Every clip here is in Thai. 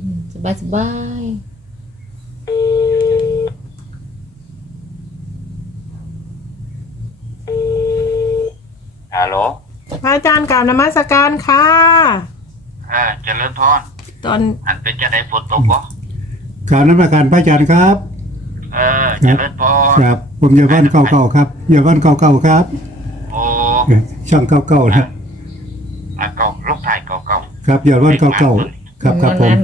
กินสบายสบายฮัลโหลพระอาจารย์กล่าวนมัสการค่ะเออเจริญพรตอนอันเป็นจะได้ฝนตกบ่กรารนมัสการพระอาจารย์ครับ เออเจริญพรครับ ผมยาวันเก่าๆครับยาวันเก่าๆครับโอ้ช่องเก่าๆนะอะเก่าลูกถ่ายเก่าเก่าครับยาวันเก่าๆ ครับครับผม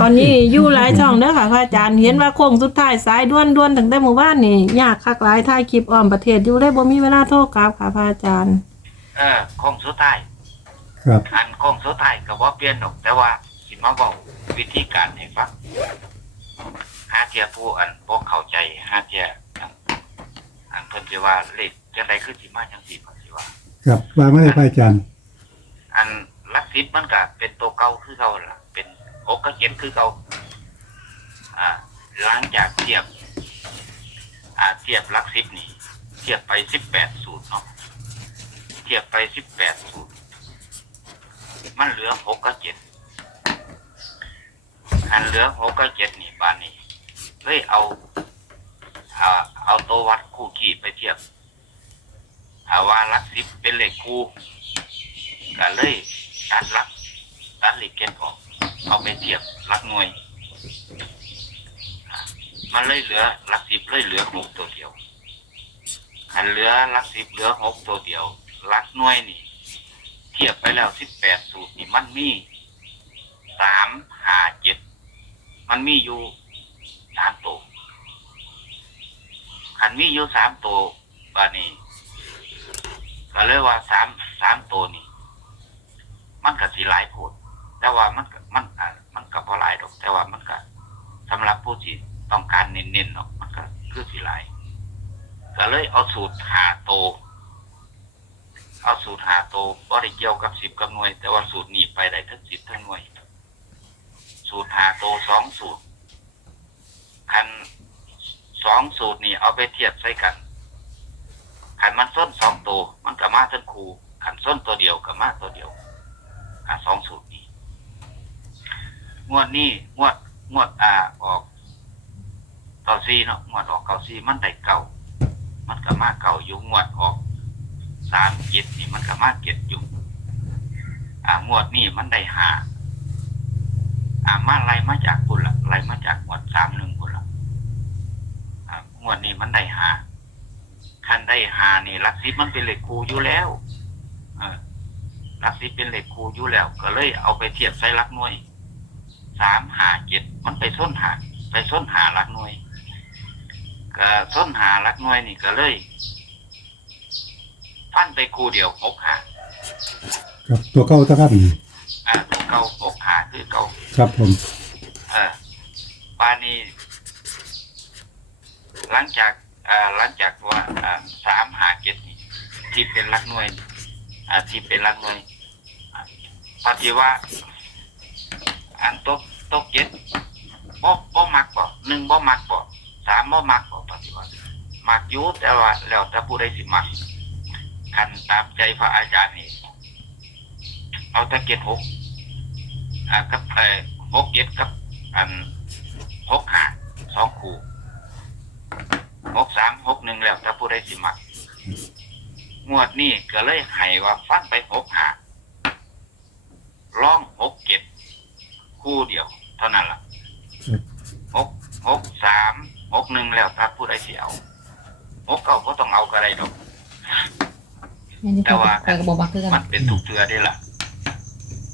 ตอนนี้อยู่หลายช่องเด้อค่ะพระอาจารย์เห็นว่าโค้งสุดท้ายสายด้วนด้วนตั้งแต่หมู่บ้านนี่ยากคักหลายถ่ายคลิปอ้อมประเทศอยู่เลยบ่มีเวลาโทรกลับค่ะพระอาจารย์เออโค้งสุดท้ายครับ อันโค้งสุดท้ายก็บ่เปลี่ยนหรอกแต่ว่าสิมาบอกวิธีการให้ฟังหาเทียผู้อันบ่เข้าใจหาเทียอันอันเพิ่นสิว่าเลขจังไดคือสิมาจังซี่เพิ่นสิว่า ครับวางไม่ได้พระอาจารย์ อันหลัก สิบมันก็เป็นตัวเก่าคือเก่าล่ะ เป็นอกก็เจ็ดคือเก่าอ่าหลังจากเทียบ อ่าเทียบลักสิบนี่ เทียบไปสิบแปดสูตรเนาะเทียบไปสิบแปดสูตร มันเหลือหกกับเจ็ดอันเหลือหกกับเจ็ดนี่บานนี้เลยเอาเอาเอาตัววัดคู่ขีดไปเทียบอาว่าลักสิบเป็นเลขคู่ก็เลย ตัดหลักตัดเหล็กเก็ตออกเอาไปเทียบหลักหน่วย มันเลยเหลือหลักสิบเลยเหลือหกตัวเดียวอันเหลือหลักสิบเหลือหกตัวเดียวหลักหน่วยนี่ เทียบไปแล้วสิบแปดสูตรนี่มันมีสามห้าเจ็ดมันมีอยู่สามตัวอันมีอยู่สามตัวบานี้ก็เลยว่าสามสามตัวนี่ มันก็สิหลายโผดแต่ว่ามันก็มันอ่ามันก็พอหลายดอก แต่ว่ามันก็สำหรับผู้ที่ต้องการเน้นๆเนาะมันก็คือสิหลายก็เลยเอาสูตรหาโต เอาสูตรหาโตบ่ได้เกี่ยวกับสิบกับหน่วย แต่ว่าสูตรนี้ไปได้ทั้งสิบทั้งหน่วย สูตรหาโตสองสูตร คันสองสูตรนี่เอาไปเทียบใส่กันขันมันส้นสองตัวมันก็มาทั้งคูขันส้นตัวเดียวก็มาตัวเดียว อ่าสองสูตรนี้งวดนี้งวดงวดอ่าออกเก้าซีเนาะงวดออกเก้าซีมันได้เก่า มันก็มาเก่าอยู่งวดออกสามเจ็ดนี่มันก็มาเจ็ดอยู่อ่างวดนี้มันได้หาอ่ามาไล่มาจากบุญละไล่มาจากงวดสามหนึ่งบุญละอ่างวดนี้มันได้หาคันได้หานี่ลักสิมันเป็นเหล็กคูอยู่แล้ว หลักสิบเป็นเหล็กคูอยู่แล้ว ก็เลยเอาไปเทียบใส่หลักหน่วยสามหาเจ็ดมันไปส้นหาไปส้นหาหลักหน่วย ก็ส้นหาหลักหน่วยนี่ก็เลยฟันไปคูเดียวหกหาครับตัวเก่าตะครับอ่าตัวเก่าหกหาคือเก่าครับผมเออปานนี้ หลังจากอ่าหลังจากว่าอ่าสามหาเจ็ดนี่ที่เป็นหลักหน่วยนี่อ่าที่เป็นหลักหน่วยอ่าปฏิว่าอันตกตกเจ็ดบ่บ่มักบ่หนึ่งบ่มักบ่สามบ่มักบ่ปฏิว่ามักยู่แต่ว่าแล้วแต่ผู้ใดสิมักคันตามใจพระอาจารย์นี่เอาต่เจ็ดหกอ่ากับเอ่อหกเจ็ดกับ อันหกหาสองคู่หกสามหกหนึ่งแล้วถ้าผู้ใดสิมักงวดนี้ก็เลยให้ว่าฟันไปหกหา ล่องหกเจ็ดคู่เดียว เท่านั้นล่ะหกหกสามหกหนึ่งแล้วถ้าผู้ใดสิเอาหกเก้าก็ต้องเอาก็ได้ดอกอันนี้แต่ว่าไปกระบอกมักคือกันมันเป็นถูกเทือได้ล่ะ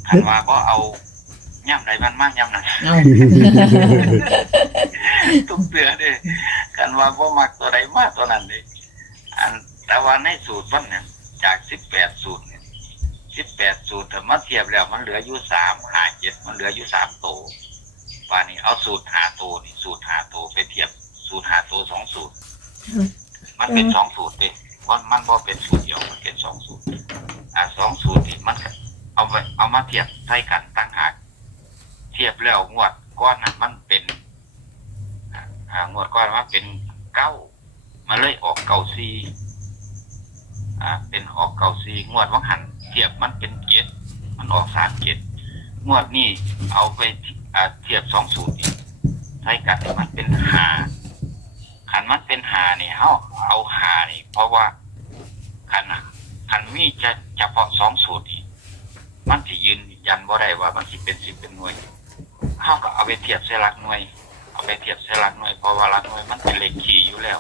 คันว่าก็เอาย่ำใดมันมากย่ำนั้นเอาทุกเตือเด้กันว่าพ่มักตัวใดมากตัวนั้นเลยอันแต่ว่าในสูตรมันเนี่ยจากสิบแปดสูตรเนี่ยสิบแปดสูตรถ้า มาเทียบแล้วมันเหลืออยู่สามหาเจ็ดมันเหลืออยู่สามโตวว่านี่เอาสูตรหาโตวนี่สูตรหาโตวไปเทียบ สูตรหาโตวสองสูตร มันเป็นสองสูตรเด้มันมันบ่เป็นสูตรเดียวมันเป็นสองสูตรอ่าสองสูตรนี่มันก็เอาไปเอามาเทียบใส่กันต่างหากเทียบแล้วงวดก้อนนั้นมันเป็นอ่าอ่างวดก้อนมันเป็นเก้ามันเลยออกเก้าซีอ่าเป็นออกเก้าซีงวดวังหันเทียบมันเป็นเจ็ด มันออกสามเจ็ดงวดนี้เอาไปเทียบสองสูตรนี่ใช้กันมันเป็นหาขันมันเป็นหานี่เขาเอาหาเนี่เพราะว่าขันขันมีจะเฉพาะสองสูตรนี่มันจะยืนยันบ่ได้ว่ามันสิเป็นสิบเป็นหน่วยเขาก็เอาไปเทียบใส่หลักหน่วย เอาไปเทียบใส่หลักหน่วยเพราะว่าลักหน่วยมันเป็นเลขคีย์อยู่แล้ว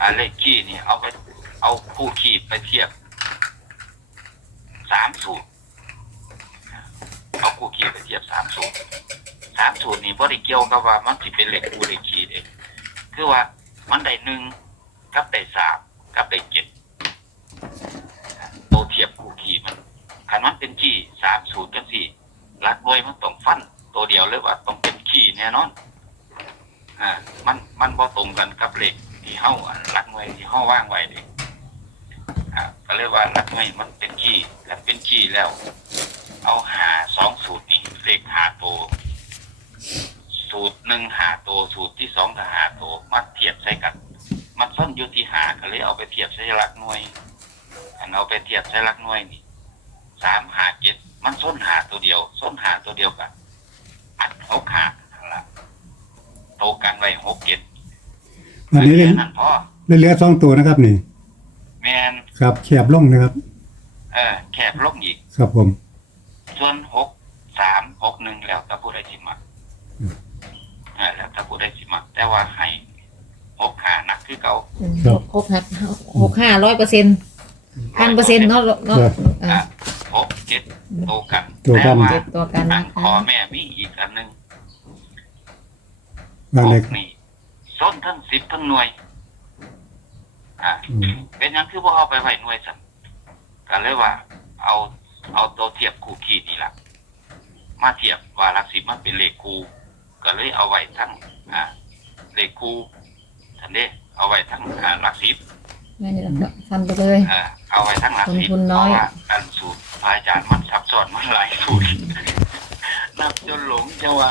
อ่าเลขคีย์นี่เอาไปเอาคู่คีย์ไปเทียบสามสูตร เอาคู่คีย์ไปเทียบสามสูตรสามสูตรนี่บ่ได้เกี่ยวกับว่ามันสิเป็นเหลขคู่เลขคีย์เด้คือว่ามันได้หนึ่งกับได้สามกับได้เจ็ดโตเทียบคู่คีย์มันคันมันเป็นคีย์สามสูตรจังสี่หลักหน่วยมันต้องฟันตัวเดียวเลยว่าต้องเป็นคีย์แน่นอนอ่ามันมันบ่ตรงกันกับเหลขที่เฮาอะหลักหน่วยที่เฮาว่างไว้ด้อ่าก็เลยว่าหลักหน่วยมันเป็นคีย์และเป็นคีย์แล้ว เอาหาสองสูตรนี่เลขหาโตวสูตรหนึ่งหาโตวสูตรที่สองก็หาโตวมาเทียบใส่กัน มันซ่อนอยู่ที่หาก็เลยเอาไปเทียบใส่หลักหน่วยอันเอาไปเทียบใส่หลักหน่วยนี่สามหาเจ็ดมันส้นหาตัวเดียว ส้นหาตัวเดียวกัน อัดเขาขาดนั่นละโตกันไว้หกเจ็ดอันนี้แค่นั้นพอเหลือสองตัวนะครับนี่ แมนครับแคบลงนะครับ เออแคบลงอีก ครับผม ส่วนหกสามหกหนึ่งแล้วแต่ผู้ใดสิมักอืมอ่าแล้วแต่ผู้ใดสิมัก แต่ว่าให้หกขานักคือเก่าหกหักหกห้าร้อยเปอร์เซ็นต์พันเปอร์เซ็นต์เนาะเนาะครับอ่าอะหกเจ็ดโตกันตัวกันแต่ว่าเจ็ดตัวกันทานะงคะคอแม่มีอีกอันหนึ่งวางหเลยกนี่ส้นทั้งสิบทั้งหน่วย อ่าอืมเป็นหยังคือพวกเอาไปไว้หน่วยสันก็เลยว่า เอา เอาตัวเทียบคู่ขีดนี่ละมาเทียบว่าหลักสิบมันเป็นเลขคูก็เลยเอาไว้ทั้งอ่าเลขคูทันเด้เอาไว้ทั้งอ่าหลักสิบไม่ได้หรอกฟันไปเลย อ่าเอาไว้ทั้งหลักสิบลงทุนน้อยเพราะว่าการสูตรพระอาจารย์มันซับซ้อนมันหลายสูตร นับจนหลงจะว่า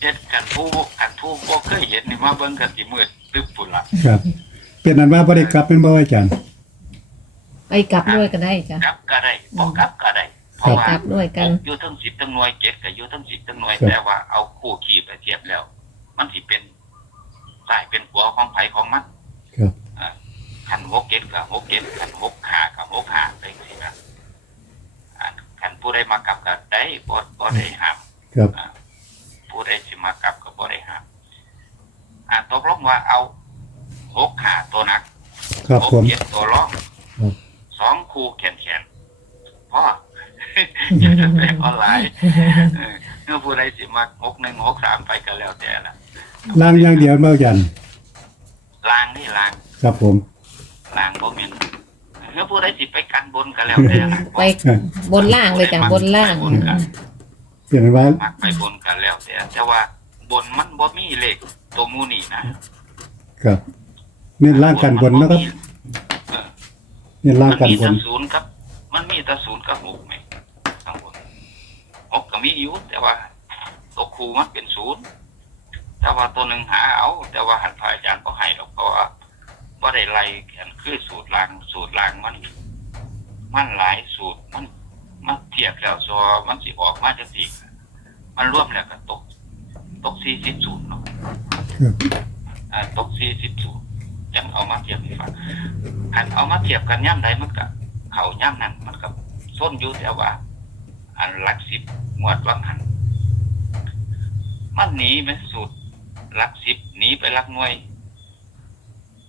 เฮ็ดกันผู้กันผู้บ่เคยเห็นนี่มาเบิ่งกันสิมืดตึ๊บปุ่นละครับ เป็นอันว่าบ่ได้กลับเป็นบ่อาจารย์ ไปกลับด้วยก็ได้จ้ะกลับก็ได้บ่กลับก็ได้เพไปราะว่ากลับด้วยกันอยู่ทั้งสิบทั้งหน่วยเจ็ดก็อยู่ทั้งสิบทั้งหน่วยครับแต่ว่าเอาคู่ขีดไปเทียบแล้ว มันสิเป็นสายเป็นหัวของไผของมันครับขันหกเจ็ดกับหกเจ็ดขันหกหากับหกหาไปสินะอ่าขันผู้ใดมากลับก็ได้บ่บ่ได้ห้ามครับผู้ใดสิมากลับก็บ่ได้ห้ามอ่าตกลงว่าเอาหกหาตัวหนักครับหกผมเจ็ดตัวร้อ งครับสองคู่แขนแขนพ่ออย่าแสดงออนไลน์เออเมื่อผู้ใดสิมาหกหนึ่งหกสามไปก็แล้วแต่ละล่างอย่างเดียวบ่อาจารย์ลางนี่ลาง ครับผมลางบ่แม่นเมื่อผู้ใดสิไปกันบนก็แล้วแต่ละไปบนล่างเลยจ้ะบนล่างบนกันเป็นอันว่ามักไปบนกันแล้วแต่แต่ว่าบนมันบ่มีเลขตัวหมูนี่นะครับเน้นล่างกันบนนะครับเออเน้นล่างมันกันมีบแต่นศูนย์ครับ มันมีแต่ศูนย์กับหกไหมข้างบนหกก็มีอยู่แต่ว่าตัวครูมันเป็นศูนย์แต่ว่าตัวหนึ่งหาเอา แต่ว่าหันพระอาจารย์ก็ให้หรอกเพราะว่าบ่ได้ไล่แขนคือสูตรลางสูตรลางมัน มันหลายสูตรมัน มันเทียบแล้วซอมันสิออกมาจะสิมันรวมแล้วก็ตก ตกสี่สิบศูนย์เนาะครับ อ่าตกสี่สิบศูนย์ยัง เอามาเทียบให้ฟังหันเอามาเทียบกันย่ำใดมันก็เขาย่ำนั่นมันก็ส้นอยู่แต่ว่า อันหลักสิบหมวดวังหันมันหนีไหมสูตรหลักสิบหนีไปหลักหน่วย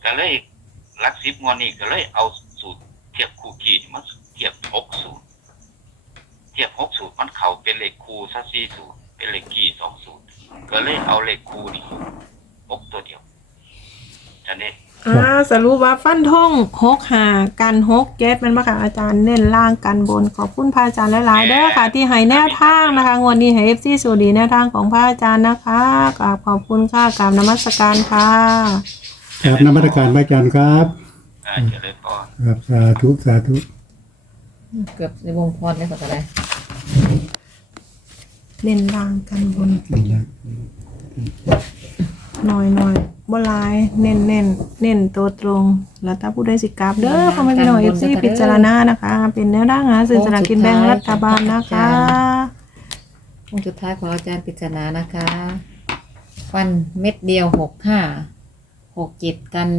ก็เลยหลักสิบงวดนี้ก็เลยเอาสูตรเทียบคู่ขีดมาเทียบหกสูตรเทียบหกสูตรมันเขาเป็นเลขคูซะสี่สูตรเป็นเลขกี่สองสูตรก็เลยเอาเลขคูนี่หกตัวเดียวจันเด้ อ่าสรุปว่าฟันทงหกหากันหกเจ็ดมันมาค่ะอาจารย์เน้นล่างกันบนขอบคุณพระอาจารย์หลายๆเด้อค่ะ ที่ให้แนวทางนะคะงวดนี้ให้เอฟซีสูดีแนวทางของพระอาจารย์นะคะกราบขอบคุณค่ะกราบนมัสการค่ะครับนมัสการพระอาจารย์ครับอ่าเจริญพรครับสาธุสาธุเกือบในวงพรเลยก็ได้เน้นล่างกันบนนี่นะหน่อยหน่อย บ่หลายเน้นเน้นเน้นตัวตรง แล้วถ้าผู้ใดสิกราบเด้อพ่อแม่พี่น้องเอฟซีพิจารณานะคะ เป็นแนวทางหาซื้อสลากกินแบ่งรัฐบาลนะคะวงสุดท้ายของอาจารย์ปริศนานะคะฟันเม็ดเดียวหกห้าหกเจ็ดกัน